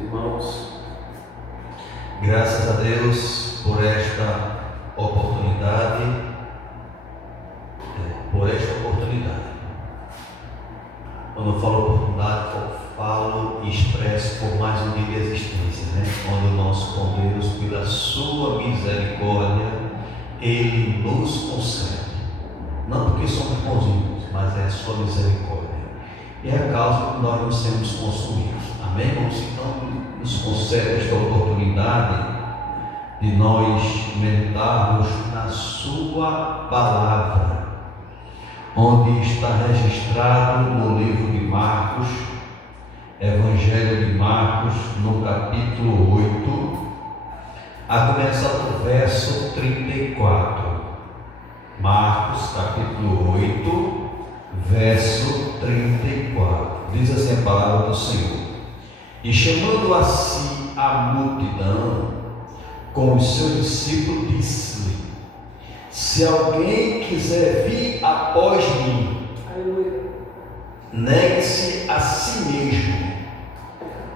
irmãos, graças a Deus por esta oportunidade, Quando eu falo oportunidade, eu falo e expresso por mais um dia de existência, Onde o nosso bom Deus, pela sua misericórdia, Ele nos concede, não porque somos bonzinhos, mas é a sua misericórdia, e é a causa que nós não sermos consumidos. Amém, irmãos? Então, nos concede esta oportunidade de nós meditarmos na sua palavra, onde está registrado no livro de Marcos, Evangelho de Marcos, no capítulo 8, a começar do verso 34. Marcos, capítulo 8, verso 34. Diz assim a palavra do Senhor: E chamando a si a multidão, com os seus discípulos, disse-lhe: Se alguém quiser vir após mim, negue-se a si mesmo,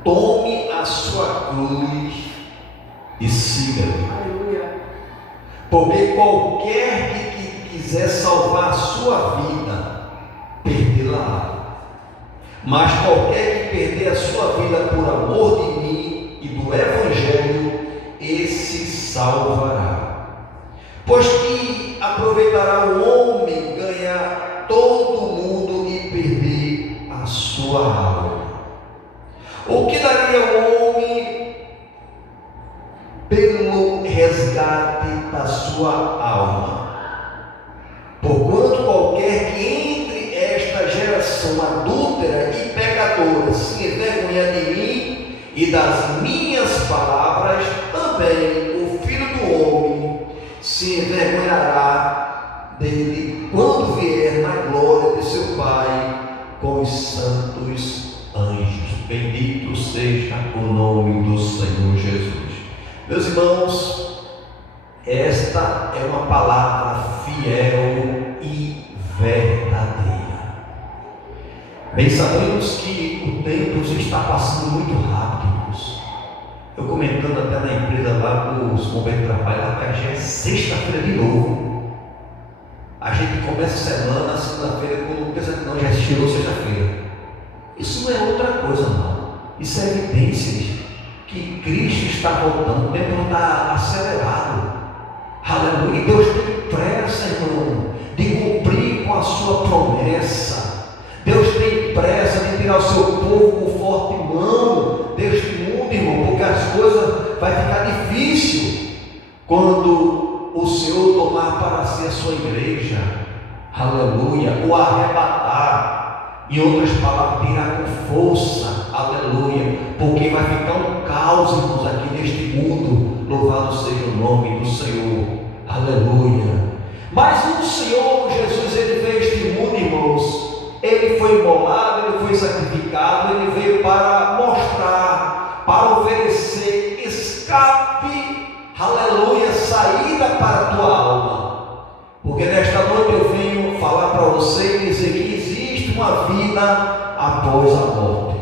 tome a sua cruz e siga-me. Porque qualquer que quiser salvar a sua vida, perdê-la. Mas qualquer que perder a sua vida por amor de mim e do Evangelho, esse salvará. Pois que aproveitará o homem ganhar todo o mundo e perder a sua alma? O que daria o homem pelo resgate da sua alma? Porquanto qualquer que entre esta geração adúltera e pecadora se envergonha de mim e das minhas palavras, também o Filho do Homem se envergonhará dele quando vier na glória de seu Pai com os santos anjos. Bendito seja o nome do Senhor Jesus. Meus irmãos, esta é uma palavra fiel e verdadeira. Bem sabemos que o tempo está passando muito rápido, irmãos. Eu comentando até na empresa lá com os companheiros de trabalho, lá que já é sexta-feira de novo. A gente começa a semana, segunda-feira, quando pensa que não, já chegou sexta-feira. Isso não é outra coisa, não. Isso é evidência que Cristo está voltando, o tempo está acelerado. Aleluia. E Deus tem pressa, irmão, de cumprir com a sua promessa. Deus tem pressa de tirar o seu povo com forte mão deste mundo, irmão, porque as coisas vai ficar difícil quando o Senhor tomar para si a sua igreja. Aleluia. O arrebatar, em outras palavras, tirar com força. Aleluia. Porque vai ficar um caos, irmãos, aqui neste mundo. Louvado seja o nome do Senhor. Aleluia. Mas o Senhor Jesus, ele veio a este mundo, irmãos. Ele foi imolado, ele foi sacrificado, ele veio para mostrar, para oferecer escape, aleluia, saída para a tua alma. Porque nesta noite eu venho falar para você e dizer que existe uma vida após a morte.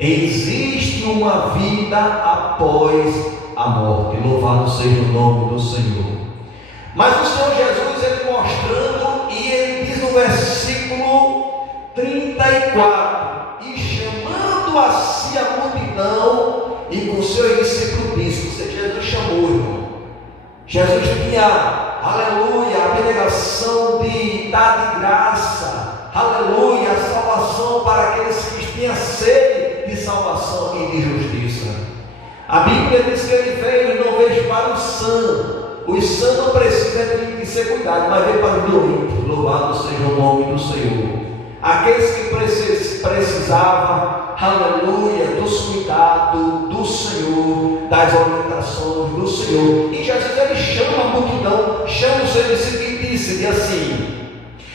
Existe uma vida após a morte. Louvado seja o nome do Senhor. Mas o Senhor Jesus, ele mostrando, e ele diz no versículo 34: E chamando a si a multidão, e com seus discípulos disse. Você, Jesus chamou, irmão. Jesus tinha, aleluia, a abnegação de dar de graça, aleluia, a salvação para aqueles que tinham sede de salvação e de justiça. A Bíblia diz que ele veio e não veio para os sãos. Os sãos não precisam de ser cuidados, mas veio para os doentes. Louvado seja o nome do Senhor. Aqueles que precisavam, aleluia, dos cuidados do Senhor, das orientações do Senhor. E Jesus, ele chama a multidão, chama o seu discípulo e disse assim: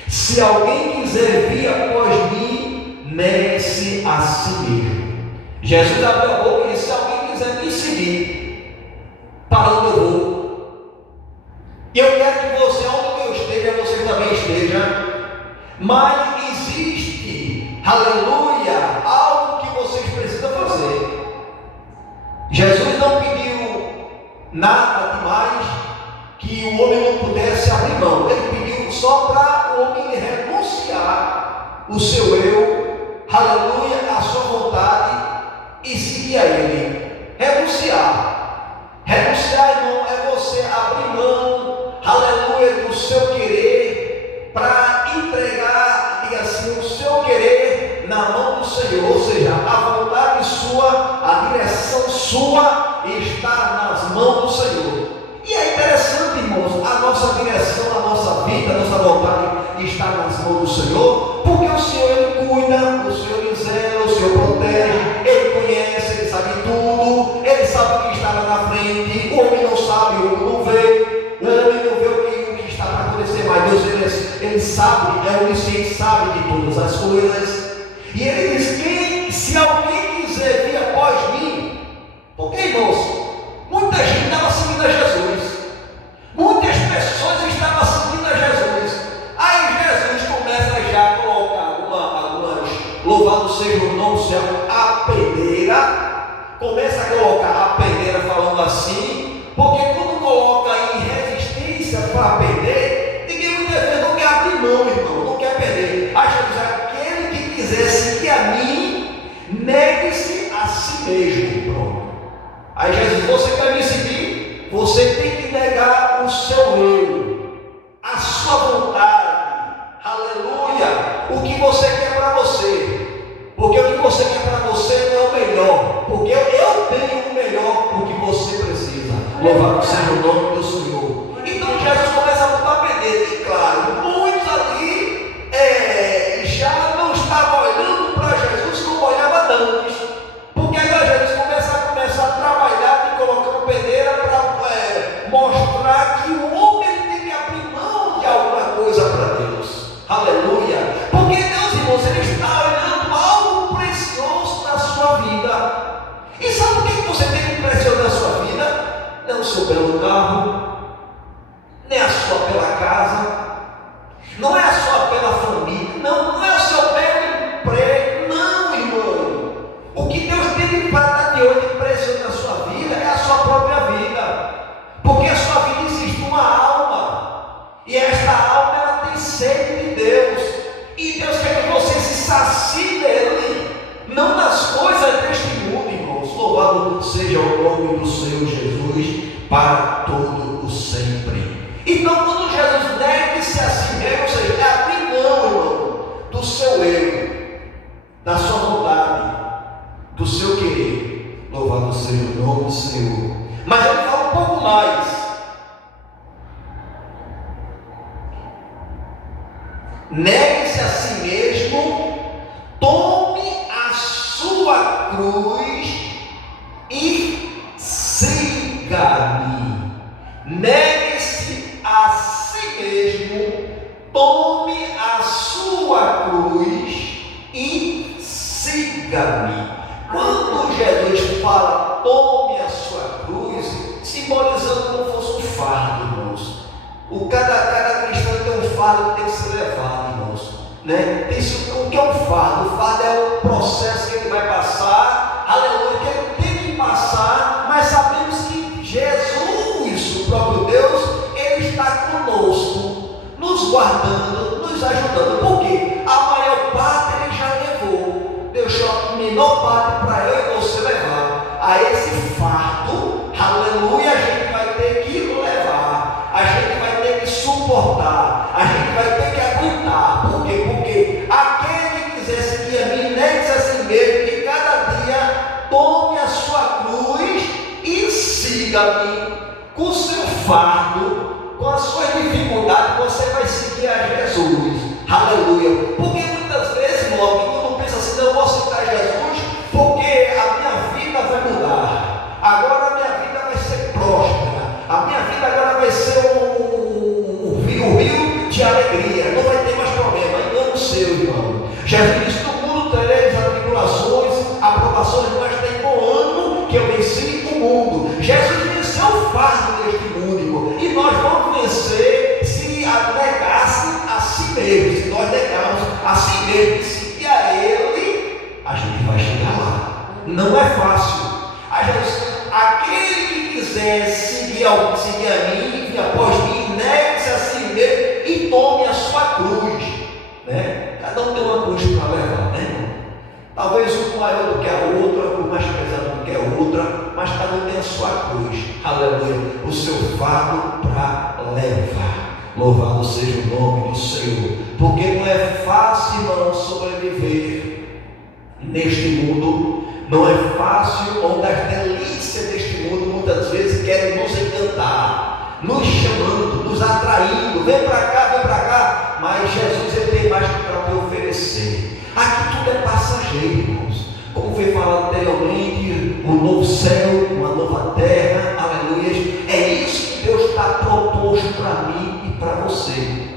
Se alguém quiser vir após mim, negue-se a si mesmo. Jesus abriu a boca e disse: Se alguém quiser me seguir, para onde eu vou? E eu quero que você, onde eu esteja, você também esteja. Mas existe, aleluia, algo que vocês precisam fazer. nada demais que o homem não pudesse abrir mão. Ele pediu só para o homem renunciar o seu eu, aleluia, a sua vontade e seguir a ele. Renunciar, irmão, é você abrir mão, aleluia, do seu querer para entregar, diga assim, o seu querer na mão do Senhor, ou seja, a vontade sua, a direção sua está nas mãos do Senhor. E é interessante, irmãos, a nossa direção, a nossa vida, a nossa vontade está nas mãos do Senhor, porque o Senhor, Ele cuida, o Senhor Ele zela, o Senhor protege, Ele conhece, Ele sabe tudo, Ele sabe o que está lá na frente, o homem não sabe, o homem não vê, o homem não vê o que está para acontecer, mas Deus, Ele sabe, é onisciente, sabe de todas as coisas. E Ele diz, se alguém quiser vir após mim, porque, irmãos, muita gente estava seguindo a Jesus, muitas pessoas estavam seguindo a Jesus. Aí Jesus começa já a colocar algumas, louvado seja o nome do céu, a peneira, começa a colocar a peneira falando assim, porque quando coloca em resistência para perder, ninguém muitas vezes não quer abrir mão, irmão, não quer perder. Aí Jesus diz, aquele que quiser seguir a mim, negue-se a si mesmo. Pronto. Aí Jesus, você quer me seguir? Você tem que negar o seu eu, a sua vontade, aleluia, o que você quer para você, porque o que você quer para você não é o melhor, porque eu tenho o melhor, o que você precisa. Louvado seja o nome do Senhor. Então Jesus começa a botar a peneira, e claro, muitos ali já não estavam olhando para Jesus como olhava antes, porque aí Jesus começa a trabalhar e colocando peneira para mostrar que o homem tem que abrir mão de alguma coisa para Deus, aleluia, porque Deus, irmãos, Ele está olhando algo precioso na sua vida. E sabe o que você tem de precioso na sua vida? Não o seu belo carro, nem a sua bela casa, não é a sua bela família, não é o seu belo emprego, não, irmão. O que Deus tem para dar de hoje de precioso na sua vida é a sua própria vida, porque a sua vida existe uma alma, e esta alma ela tem sede de Deus, e Deus quer que você se sacie dele, não das coisas deste mundo, irmãos. Louvado seja o nome do Senhor Jesus para todo o sempre. Então, quando Jesus negue-se a si mesmo, ou seja, é abrir mão, irmão, do seu eu, da sua vontade, do seu querer. Louvado seja o nome do Senhor. Mas ele fala um pouco mais. Negue-se a si mesmo, tome a sua cruz e siga-me. Negue-se a si mesmo, tome a sua cruz e siga-me. Quando Jesus fala, tome a sua cruz, simbolizando como fosse um fardo, irmãos. Cada cristão tem um fardo que tem que ser levado, irmãos. Né? O que é um fardo? O fardo é o processo que ele vai passar, aleluia, que ele tem que passar, mas sabemos que Jesus, o próprio Deus, Ele está conosco, nos guardando, nos ajudando. Por quê? A maior parte Ele já levou, deixou a menor parte para eu e você levar. A esse fardo, aleluia, a gente vai ter que levar, a gente vai ter que suportar, a gente vai ter que aguentar. Por quê? Porque aquele que quiser seguir a mim, negue-se a si mesmo, que cada dia tome a sua cruz e siga-me. Com o seu fardo, com as suas dificuldades, você vai seguir a Jesus, aleluia. Porque muitas vezes, irmão, quando pensa assim, não, eu vou seguir a Jesus, porque a minha vida vai mudar, agora a minha vida vai ser próspera, a minha vida agora vai ser um rio de alegria, não vai ter mais problema. Engano seu, irmão. Jesus disse, no mundo tereis tribulações, aprovações, mas tem bom ânimo que eu venci o mundo. Jesus venceu o fardo deste mundo, irmão, e nós vamos vencer se negar-se a si mesmo. Se nós negarmos a si mesmo e seguir a Ele, a gente vai chegar lá. Não é fácil. Aquele que quiser seguir a mim, após mim, negue-se a si mesmo e tome a sua cruz, né? Cada um tem uma cruz para levar, né? Talvez uma maior do que a outra, uma mais pesada do que a outra, mas cada um tem a sua cruz, aleluia, o seu fardo para levar. Louvado seja o nome do Senhor, porque não é fácil, irmão, sobreviver neste mundo. Não é fácil, onde as delícias deste mundo muitas vezes querem nos encantar, nos chamando, nos atraindo, vem para cá, mas Jesus ele tem mais para te oferecer. Aqui tudo é passageiro, irmãos. Como foi falado anteriormente, um novo céu, uma nova terra, aleluia. É isso que Deus está proposto para mim e para você.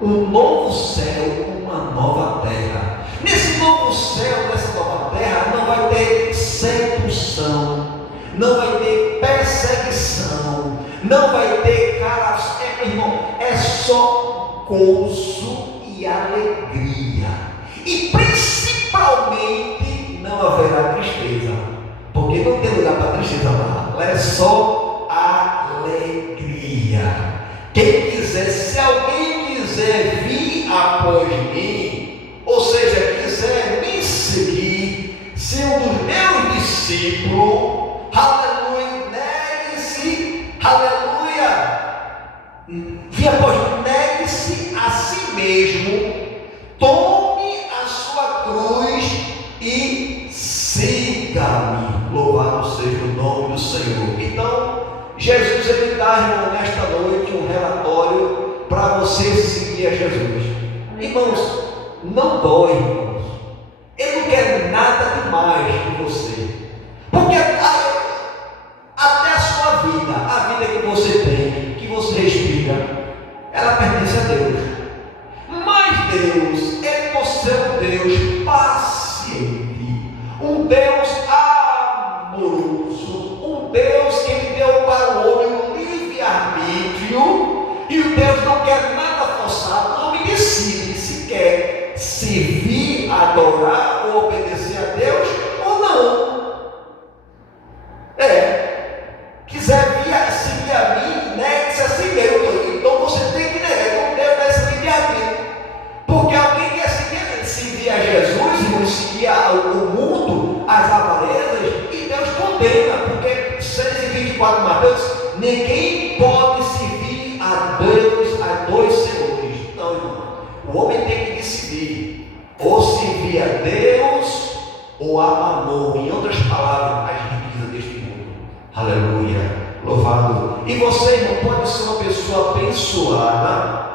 Um novo céu, uma nova terra. Nesse novo céu, nessa nova terra, não vai ter sedução, não vai ter perseguição, não vai ter caras, irmão, é só gozo e alegria, e principalmente não haverá tristeza, porque não tem lugar para tristeza lá é só alegria. Quem quiser, se alguém quiser vir após mim, ou seja, quiser me seguir, ser um dos meus discípulos, aleluia, negue-se, aleluia, venha após mim, negue-se a si mesmo, tome a sua cruz e siga-me. Louvado seja o nome do Senhor. Então, Jesus ele dá, irmão, nesta noite um relatório para você seguir a Jesus. Irmãos, não dói, irmãos. Ele não quer nada demais de você, porque até a sua vida, a vida que você tem, que você respira, ela pertence a Deus. Mas Deus, ele por ser um Deus paciente, um Deus amoroso, um Deus que ele deu para o homem um livre-arbítrio, e o Deus não quer nada forçado. O homem decide se quer servir, adorar ou obedecer a Deus ou não. Quiser seguir a mim, negue-se a si mesmo. Então você tem que negar, não deve dar esse livre-arbítrio, porque alguém quer seguir a Jesus e não seguir o mundo, as avarezas, e Deus condena, porque 6:24 Mateus, ninguém pode servir a Deus, a dois senhores. Não, irmão. O homem tem que decidir, ou servir a Deus ou a Mamon, em outras palavras, as riquezas deste mundo. Aleluia, louvado. E você, irmão, pode ser uma pessoa abençoada,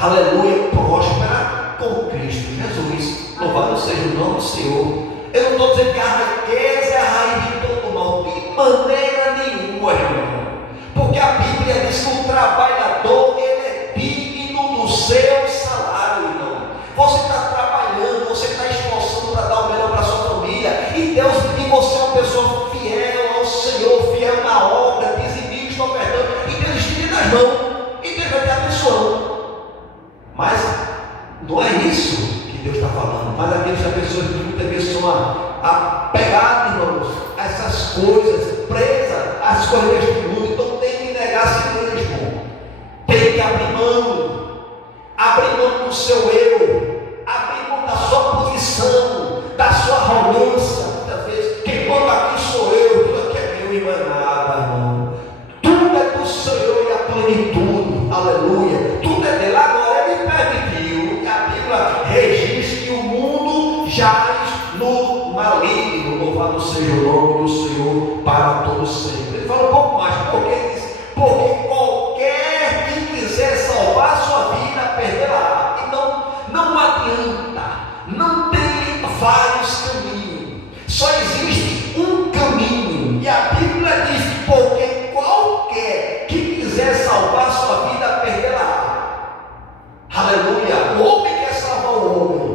aleluia, próspera com Cristo Jesus. Louvado seja o nome do Senhor. Eu não estou dizendo que a riqueza é a raiz de todo mal, de maneira nenhuma, irmão, porque a Bíblia diz que o trabalhador ele é digno do seu salário, irmão. Você está trabalhando, você está esforçando para dar o melhor para a sua família, e Deus, e você é uma pessoa fiel ao Senhor, fiel na obra, dizimista, ofertando, e Deus estende nas mãos, e Deus vai te abençoando. Mas não é isso que Deus está falando. Mas aquelas pessoas que muitas vezes são apegadas, irmãos, a essas coisas, presas às coisas deste mundo, então tem que negar a si mesmo, tem que abrir mão do seu eu, abrir mão da sua posição, da sua arrogância. Muitas vezes, quem manda aqui sou eu, tudo aqui é meu, e não é nada, irmão. Tudo é do Senhor e a plenitude, aleluia, tudo é dele. Agora ele permitiu, e a Bíblia registra que o mundo jaz no maligno. Louvado seja o nome do Senhor para todos sempre. Ele fala um pouco mais, porque ele diz, porque qualquer que quiser salvar a sua vida, perderá. Então, não adianta, não tem vários caminhos, só existe um caminho, e a Bíblia diz que porque qualquer que quiser salvar a sua vida, perderá. Aleluia. O homem quer salvar o homem.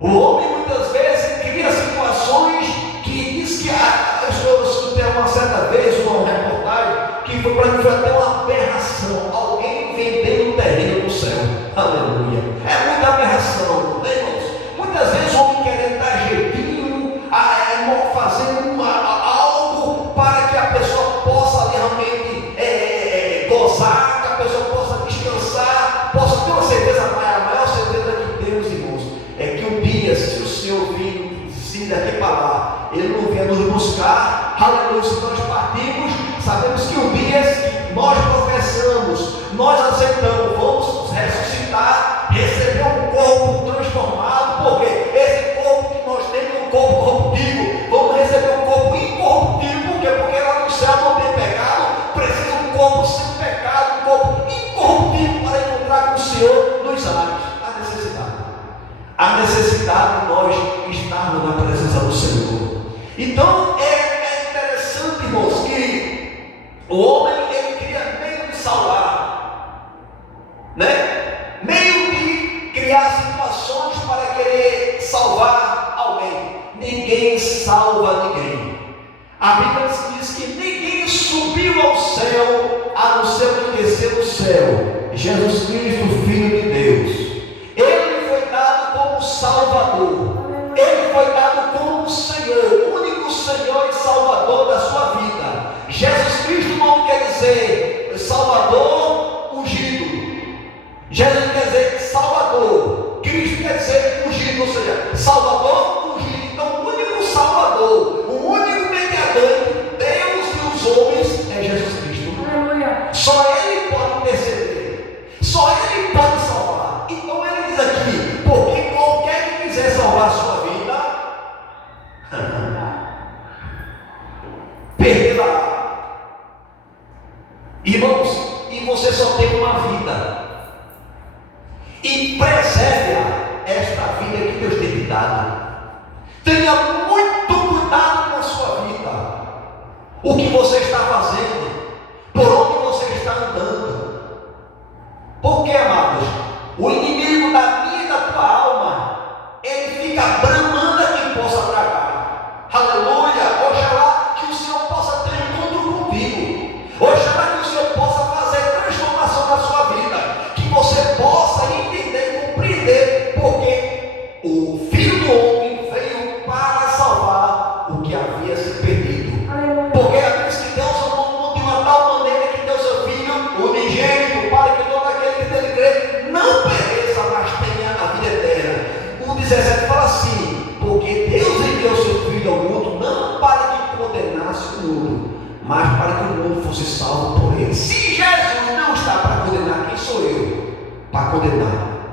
O homem muitas vezes cria situações que diz que eu escutei uma certa vez uma reportagem que foi para mim, foi até uma aberração, alguém vendendo um terreno no céu. Aleluia. É muita aberração, né, irmãos? Muitas vezes o homem querendo dar jeitinho, fazendo algo para que a pessoa se o Senhor vir daqui para lá, Ele não vinha nos buscar, aleluia, se nós partimos, sabemos que o dia que nós professamos, nós aceitamos, vamos ressuscitar, receber um corpo transformado, porque esse corpo que nós temos é um corpo corruptível, vamos receber um corpo incorruptível, porque lá no céu não tem pecado, precisa um corpo sem pecado, um corpo incorruptível para encontrar com o Senhor nos ares. A necessidade de nós estarmos na presença do Senhor. Então é interessante, irmãos, que o homem ele cria meio de salvar, né? Meio de criar situações para querer salvar alguém. Ninguém salva ninguém. A Bíblia diz que ninguém subiu ao céu a não ser o que desceu do céu, Jesus Cristo, Filho de Deus. Ele foi dado como Salvador, Ele foi dado como Senhor, o único Senhor e Salvador da sua vida. Jesus Cristo não quer dizer Salvador ungido, Jesus quer dizer Salvador, Cristo quer dizer ungido, ou seja, Salvador ungido. Então o único Salvador, o único mediador entre Deus e os homens é Jesus Cristo. Só Ele pode interceder, só Ele pode salvar. Então ele diz aqui, porque qualquer que quiser salvar a sua vida, perderá. Irmãos, e você só tem uma vida, e preserve esta vida que Deus tem te dado. Tenha muito cuidado com a sua vida, o que você está fazendo, por onde você está andando. Por que, amados? O inimigo da minha e da tua alma, ele fica bramando a quem possa tragar. Aleluia! Oxalá que o Senhor possa ter encontro contigo. Oxalá que o Senhor possa fazer transformação na sua vida. Que você possa entender e compreender porque o Filho do Homem veio para salvar o que havia se perdido. Porque a Bíblia diz que Deus amou o mundo de uma tal maneira que deu seu Filho unigênito para que todo aquele que nele crê não pereça, mas tenha a vida eterna. O 17 fala assim: porque Deus enviou seu Filho ao mundo não para que condenasse o mundo, mas para que o mundo fosse salvo por ele. Se Jesus não está para condenar, quem sou eu para condenar?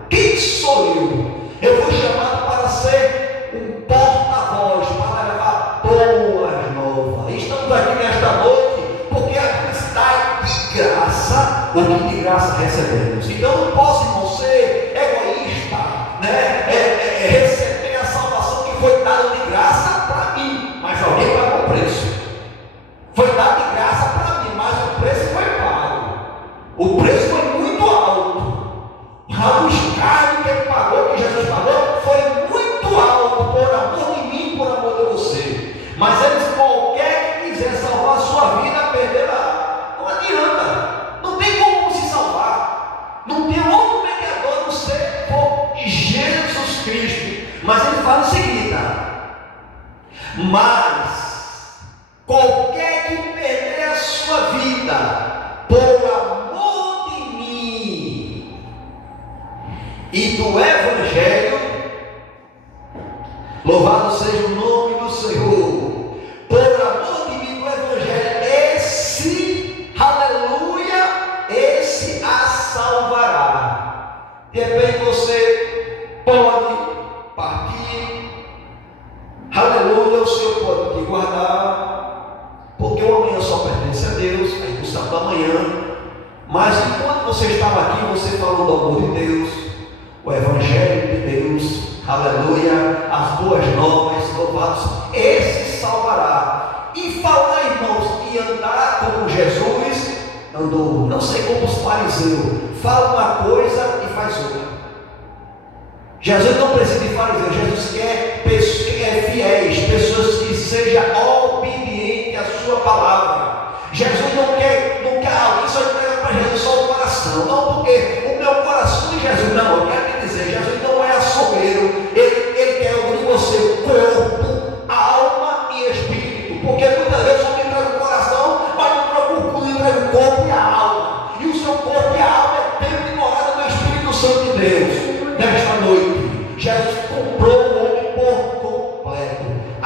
Quem sou eu? Eu fui chamado para ser um porta-voz, para levar boas novas. Estamos aqui nesta noite porque a Bíblia está de graça, o que de graça recebemos. Então não posso, irmão, ser egoísta, né? Receber a salvação que foi dada de graça para mim, mas alguém pagou o preço. Foi dado de graça para mim, mas o preço foi pago. O preço foi muito alto. O escárnio que ele pagou, que Jesus pagou, foi muito alto, por amor de mim, por amor de você. Mas ele disse: qualquer que quiser salvar a sua vida, perderá. Não adianta, não tem como se salvar, não tem outro mediador no ser por Jesus Cristo. Mas ele fala o seguinte: mas qualquer que perder a sua vida por amor de mim e do Evangelho, louvado seja o nome do Senhor, por amor de mim do Evangelho, esse, aleluia, esse a salvará. De repente você pode partir, aleluia, o Senhor pode te guardar, porque o amanhã só pertence a Deus, aí no sábado da manhã. Mas enquanto você estava aqui, você falou do amor de Deus, o Evangelho de Deus, aleluia, as boas novas, louvados, esse salvará. E falar, irmãos, e andar como Jesus andou, não sei como os fariseus, fala uma coisa e faz outra. Jesus não precisa de fariseus, Jesus quer fiéis, pessoas que sejam obedientes à sua palavra. Jesus não quer alguém só entregar para Jesus só o coração, não, porque o meu coração de Jesus, não, eu quero te dizer, Jesus não é açougueiro, ele quer ouvir você, corpo, alma e espírito, porque muitas vezes o homem entrega o coração, mas não entrega o corpo e a alma, e o seu corpo e a alma é templo de morada do Espírito Santo de Deus. Nesta noite, Jesus comprou o homem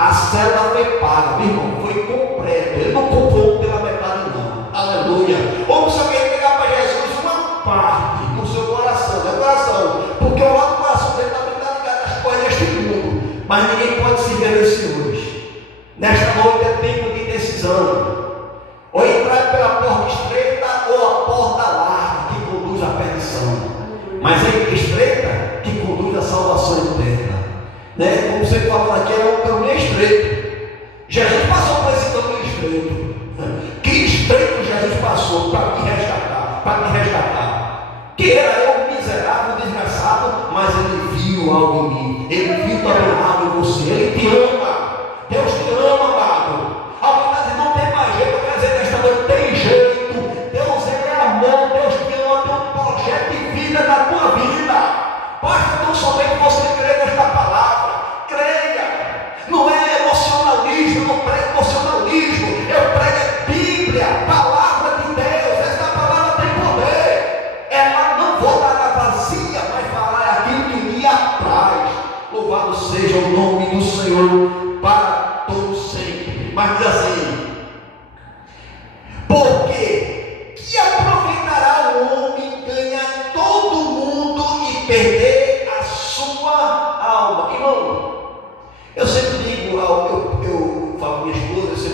A célula foi paga, meu irmão, foi completo. Ele não comprou pela metade, não. Aleluia. Ou você quer entregar para Jesus uma parte do seu coração, do coração, porque o lado do coração dele também está ligado às coisas deste mundo. Mas ninguém pode se ver esse hoje. Nesta noite é tempo de decisão. Ou entrar pela porta estreita ou a porta larga que conduz à perdição. Mas é estreita que conduz à salvação eterna. Né? Como você falou aqui, é um caminho estreito. Jesus passou por esse caminho estreito. Que estreito Jesus passou para me resgatar, que era eu miserável, desgraçado, mas ele viu algo em mim, ele viu também algo em você, ele te ama. Deus te ama, amado. Alguém está dizendo, não tem mais jeito, eu quero dizer nesta noite, tem jeito. Deus, ele é amor, Deus te ama, tem um projeto de vida na tua vida. Basta tão somente você crer nesta palavra. Creia. Não é emocionalismo, não prego emocionalismo, eu prego Bíblia, palavra de Deus. Esta palavra tem poder. Ela não voltará vazia, mas fará aquilo que me apraz. Louvado seja o nome do Senhor para todos sempre. Mas diz assim: porque que aproveitará o homem ganhar todo mundo e perder a sua alma? Irmão, eu sempre digo, eu falo com minha esposa,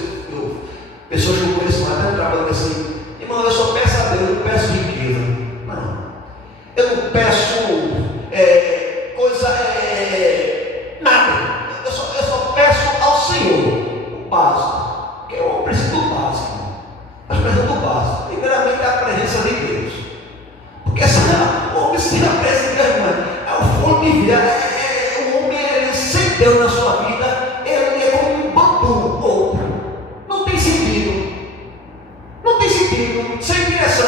pessoas que eu conheço lá, até trabalhando assim, irmão, eu só peço a Deus, eu não peço riqueza. Não, eu não peço nada. Eu só peço ao Senhor o básico, porque eu preciso do básico. Nós precisamos do básico. Primeiramente a presença de Deus. Porque o homem sem a presença de Deus, é o fogo de vida. O homem, ele, sem Deus na sua vida, ele é como um bambu ou não tem sentido. Não tem sentido, sem direção,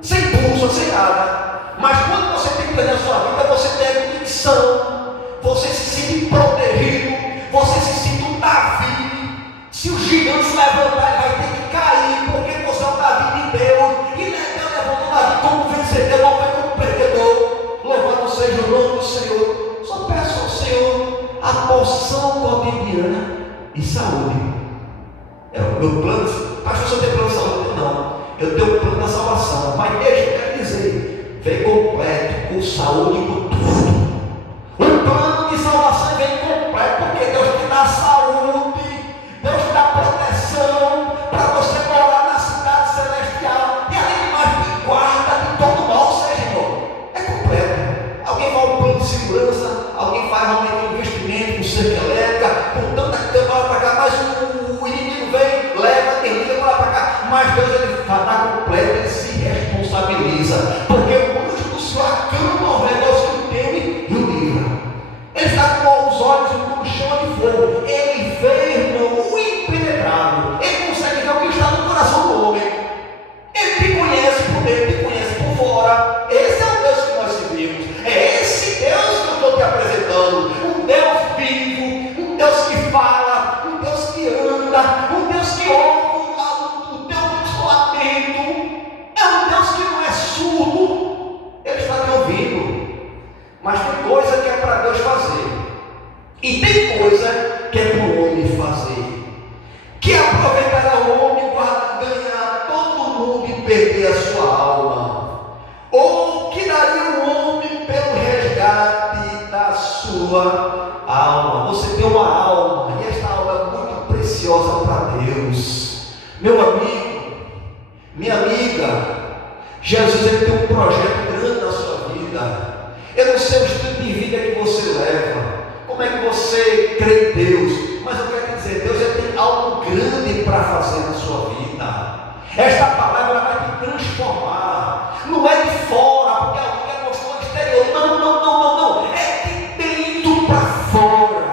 sem pulso, sem nada. Mas quando você tem Deus na sua vida, você tem condição, você se sente protegido, você se sente um Davi. Se o gigante se levantar, ele vai ter que cair, porque você é um Davi de Deus. E Deus levantou Davi como vencedor, não foi como perdedor. Louvado seja o nome do Senhor. Só peço ao Senhor a porção cotidiana e saúde. É o meu plano. Pastor, você tem plano de saúde? Não. Eu tenho um plano da salvação. Mas deixa eu quero dizer, vem completo, com saúde e com tudo. O plano de salvação vem completo, porque Deus te dá saúde, Deus te dá proteção para você morar na cidade celestial. E além de mais, te guarda de todo mal. Ou seja, irmão, é completo. Alguém faz um plano de segurança, alguém faz realmente um investimento com cerca elétrica, com tanta câmara para cá, mas o inimigo vem, leva, termina para lá para cá. Mas Deus, ele está completo, ele se responsabiliza, porque o anjo do Senhor acampa ao redor do que teme e o livra. Ele está com os olhos como chama de fogo. Ele vê, irmão, o impenetrável. Ele consegue ver o que está no coração do homem. Ele te conhece por dentro, te conhece por fora. Esse é o Deus que nós servimos. É esse Deus que eu estou te apresentando. Um Deus vivo, um Deus que fala, um Deus que anda, um Deus que ouve o teu lamento. É um Deus que não é surdo. Ele está te ouvindo. Mas tem coisa que é para Deus fazer, e tem coisa que é para o homem fazer. Que aproveitará o homem para ganhar todo mundo e perder a sua alma? Ou que daria o homem pelo resgate da sua alma? Você tem uma alma, e esta alma é muito preciosa para Deus. Meu amigo, minha amiga, Jesus, ele tem um projeto grande na sua vida. Eu não sei o estilo de vida que você leva, como é que você crê em Deus, mas eu quero dizer, Deus já tem algo grande para fazer na sua vida. Esta palavra vai te transformar. Não é de fora, porque alguém quer mostrar o exterior. Não. É de dentro para fora.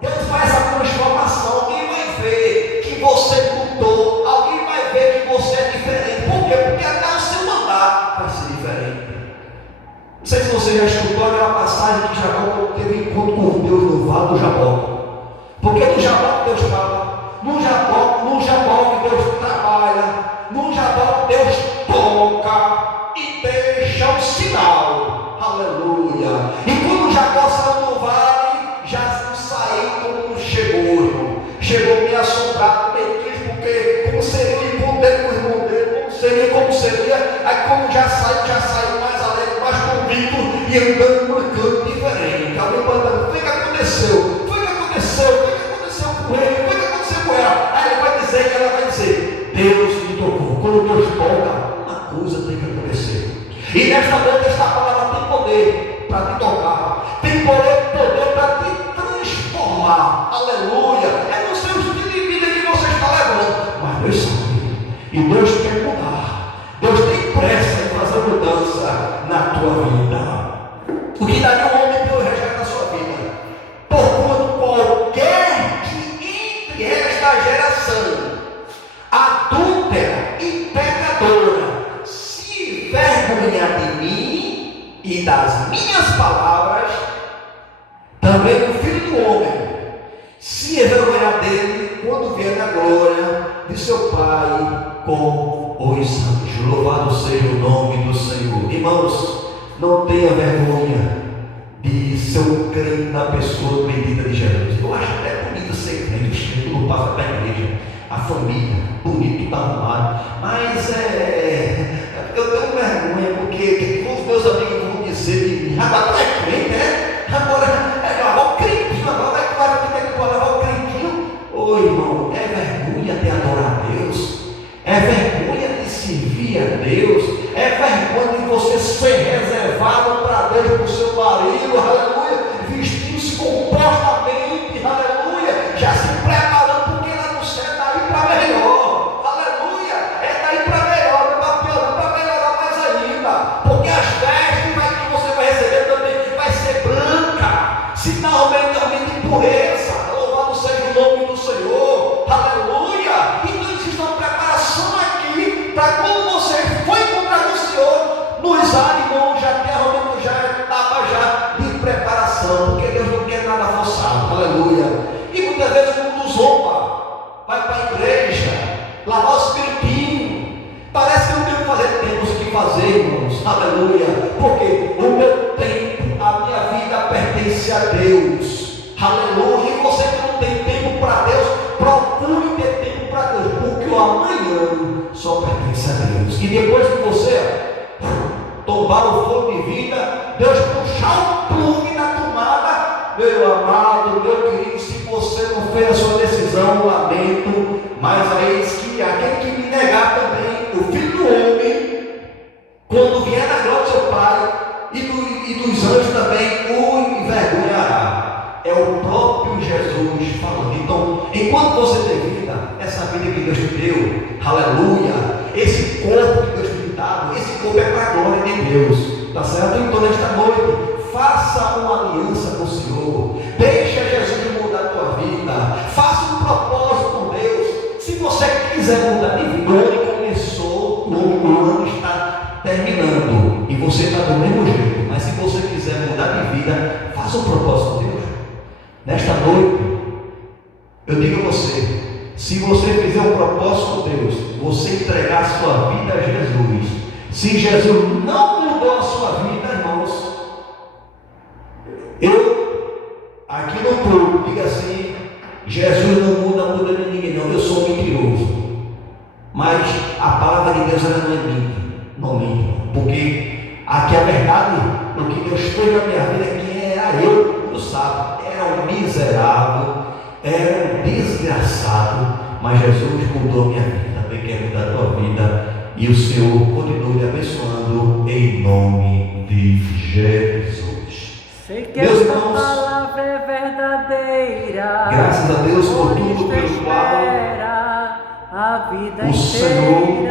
Deus faz a transformação. Alguém vai ver que você mudou. Alguém vai ver que você é diferente. Por quê? Porque até o seu mandar vai ser diferente. Não sei se você já escutou aquela passagem que Jacó teve encontro com Deus no vale do Jaboque. Porque no Jaboque Deus fala, no Jaboque Deus trabalha, no Jaboque Deus toca e deixa um sinal. Aleluia. E quando Jacó saiu do vale, já não saiu como chegou. fiquei meio assombrado, meio triste, porque como seria o irmão dele com o irmão dele, como seria, aí como já saiu mais alegre, mais convicto e andando por um canto diferente. Alguém pode perguntar, o que aconteceu? Foi o que aconteceu com ele? Foi o que aconteceu com ela? Aí ele vai dizer, e ela vai dizer, Deus me tocou. Quando Deus toca, uma coisa tem que acontecer. E nesta noite esta palavra tem poder para te tocar, tem poder para te transformar. Aleluia. É no seu estilo de vida que você está levando, mas Deus sabe, e Deus quer mudar. Deus tem pressa em fazer mudança na tua vida. O que daria um homem pelo resgate da sua vida? Porquanto qualquer que entre esta geração adúltera e pecadora se envergonhar de mim e das minhas palavras, também o Filho do Homem se envergonhar dele quando vier na glória de seu Pai com os anjos. Louvado seja o nome do Senhor. Irmãos, não tenha vergonha de ser um crente na pessoa bendita de Jesus. Eu acho até bonito ser crente, o Espírito não passa pela igreja, a família, bonito, está arrumado, mas eu tenho vergonha, porque os meus amigos vão dizer de mim, agora tu é crente, né? Agora o crentinho, agora tem que levar o crentinho. Ô irmão, é vergonha de adorar a Deus, é vergonha de servir a Deus, é vergonha de você ser reservado para Deus com o seu marido, aleluia, vestindo-se compostamente, aleluia, já se preparando, porque lá no céu é daí para melhor, aleluia, é daí para melhor, não é para piorar, para melhorar mais ainda, porque as vestes que você vai receber também vai ser branca, sinal realmente de pureza. Louvado seja o nome do Senhor, aleluia. Então existe uma preparação aqui para quando você foi encontrar o Senhor, nos ânimos já realmente já etapa já de preparação, porque Deus não quer nada forçado, aleluia. E muitas vezes não nos honra, vai para a igreja, lavar o espiritinho, parece que não tem o que fazer, temos que fazer, irmãos, aleluia, porque o meu tempo, a minha vida pertence a Deus, aleluia. E você que não tem tempo para Deus, procure ter tempo para Deus, porque o amanhã só pertence a Deus. E depois que você tomar o fogo de vida, Deus puxar o plugue na tomada, meu amado, meu querido, se você não fez a sua decisão, lamento, mas aí diz que aquele que me negar também, o Filho do Homem, quando vier na glória do seu Pai e dos anjos também, o envergonhará. É o próprio Jesus falando. Então, enquanto você tem vida, essa vida que Deus te deu, aleluia, esse corpo que Deus te deu, esse corpo é para a glória de Deus, tá certo? Então, nesta noite, faça uma aliança com o Senhor, deixa Jesus mudar a tua vida, faça um propósito com Deus. Se você quiser mudar de vida, o ano começou, o ano está terminando e você está do mesmo jeito, mas se você quiser mudar de vida, faça um propósito com Deus. Nesta noite, eu digo a você, se você fizer um propósito com Deus, você entregar a sua vida a Jesus, se Jesus não mudou a sua vida, irmãos, eu, aqui no clube, diga assim, Jesus não muda de ninguém não, eu sou mentiroso, mas a palavra de Deus ela não mente, porque aqui a verdade, o que Deus fez na minha vida, quem era eu, não sabe, era um miserável, era um desgraçado, mas Jesus mudou a minha vida, também quer mudar a tua vida, e o Senhor continue lhe abençoando em nome de Jesus. Sei que esta palavra é verdadeira, graças a Deus por tudo pelo qual a vida o Senhor